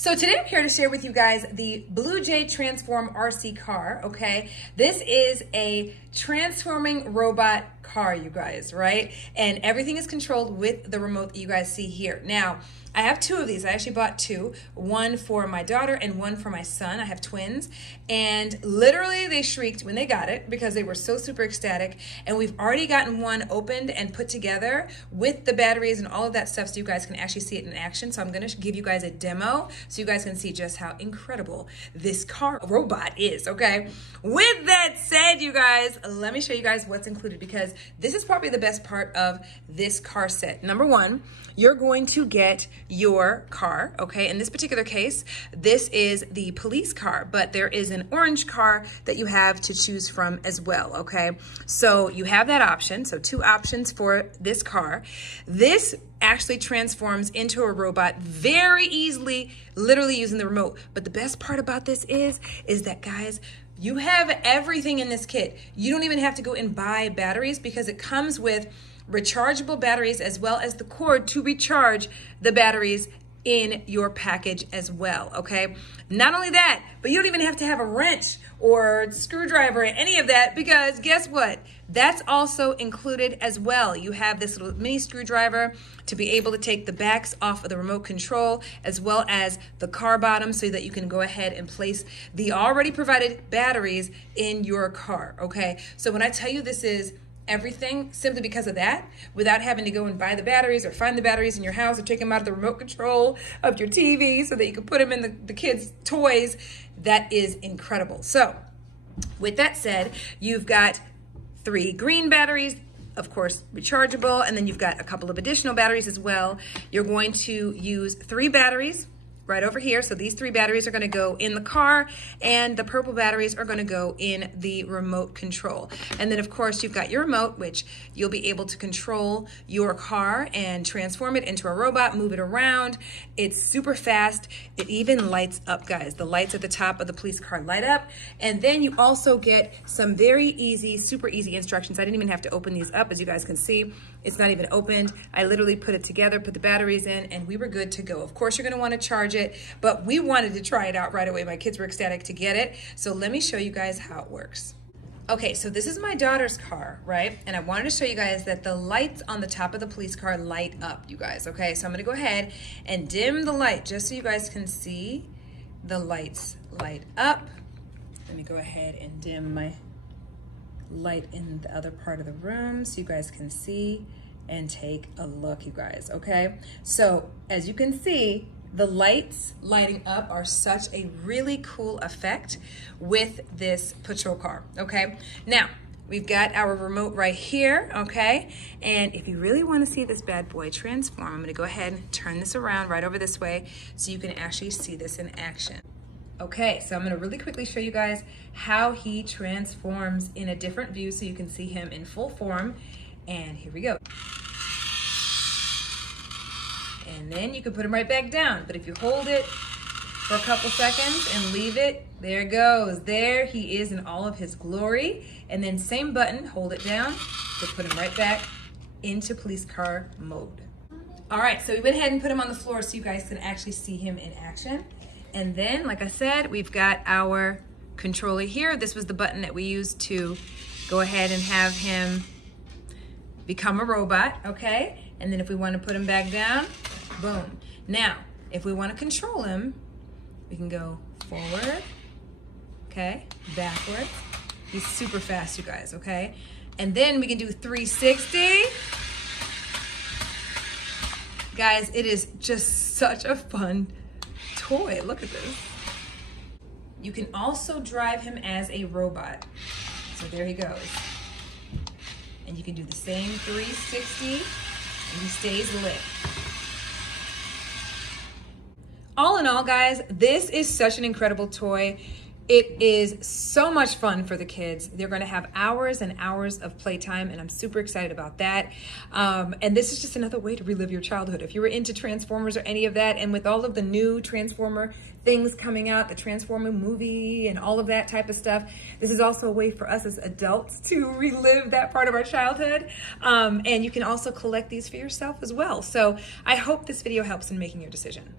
So today I'm here to share with you guys the Blue Jay Transform RC car, okay? This is a transforming robot car, you guys, right? And everything is controlled with the remote that you guys see here. Now, I have two of these. I actually bought two, one for my daughter and one for my son. I have twins, and literally they shrieked when they got it because they were so super ecstatic. And we've already gotten one opened and put together with the batteries and all of that stuff so you guys can actually see it in action. So I'm gonna give you guys a demo so you guys can see just how incredible this car robot is, okay? With that said, you guys, let me show you guys what's included because this is probably the best part of this car set. Number one, you're going to get your car, okay? In this particular case, this is the police car, but there is an orange car that you have to choose from as well, okay? So you have that option, so two options for this car. This actually transforms into a robot very easily, literally using the remote. But the best part about this is that, guys, you have everything in this kit. You don't even have to go and buy batteries because it comes with rechargeable batteries as well as the cord to recharge the batteries in your package as well, okay? Not only that, but you don't even have to have a wrench or screwdriver or any of that because guess what? That's also included as well. You have this little mini screwdriver to be able to take the backs off of the remote control as well as the car bottom so that you can go ahead and place the already provided batteries in your car, okay? So when I tell you this is everything simply because of that, without having to go and buy the batteries or find the batteries in your house or take them out of the remote control of your TV so that you can put them in the kids' toys, that is incredible. So with that said, you've got 3 green batteries, of course, rechargeable, and then you've got a couple of additional batteries as well. You're going to use 3 batteries right over here. So these 3 batteries are going to go in the car and the purple batteries are going to go in the remote control. And then of course you've got your remote, which you'll be able to control your car and transform it into a robot, move it around. It's super fast. It even lights up, guys. The lights at the top of the police car light up. And then you also get some very easy, super easy instructions. I didn't even have to open these up, as you guys can see. It's not even opened. I literally put it together, put the batteries in, and we were good to go. Of course, you're going to want to charge it, but we wanted to try it out right away. My kids were ecstatic to get it. So let me show you guys how it works. Okay, so this is my daughter's car, right? And I wanted to show you guys that the lights on the top of the police car light up, you guys, okay? So I'm gonna go ahead and dim the light just so you guys can see the lights light up. Let me go ahead and dim my light in the other part of the room so you guys can see and take a look, you guys, okay? So as you can see, the lights lighting up are such a really cool effect with this patrol car, okay? Now, we've got our remote right here, okay? And if you really wanna see this bad boy transform, I'm gonna go ahead and turn this around right over this way so you can actually see this in action. Okay, so I'm gonna really quickly show you guys how he transforms in a different view so you can see him in full form. And here we go. And then you can put him right back down. But if you hold it for a couple seconds and leave it, there it goes. There he is in all of his glory. And then same button, hold it down to put him right back into police car mode. All right, so we went ahead and put him on the floor so you guys can actually see him in action. And then, like I said, we've got our controller here. This was the button that we used to go ahead and have him become a robot, okay? And then if we want to put him back down, boom. Now, if we want to control him, we can go forward, okay, backwards. He's super fast, you guys, okay? And then we can do 360. Guys, it is just such a fun toy. Look at this. You can also drive him as a robot. So there he goes. And you can do the same 360 and he stays lit. All in all, guys, this is such an incredible toy. It is so much fun for the kids. They're going to have hours and hours of playtime, and I'm super excited about that. And this is just another way to relive your childhood. If you were into Transformers or any of that, and with all of the new Transformer things coming out, the Transformer movie and all of that type of stuff, this is also a way for us as adults to relive that part of our childhood. And you can also collect these for yourself as well. So I hope this video helps in making your decision.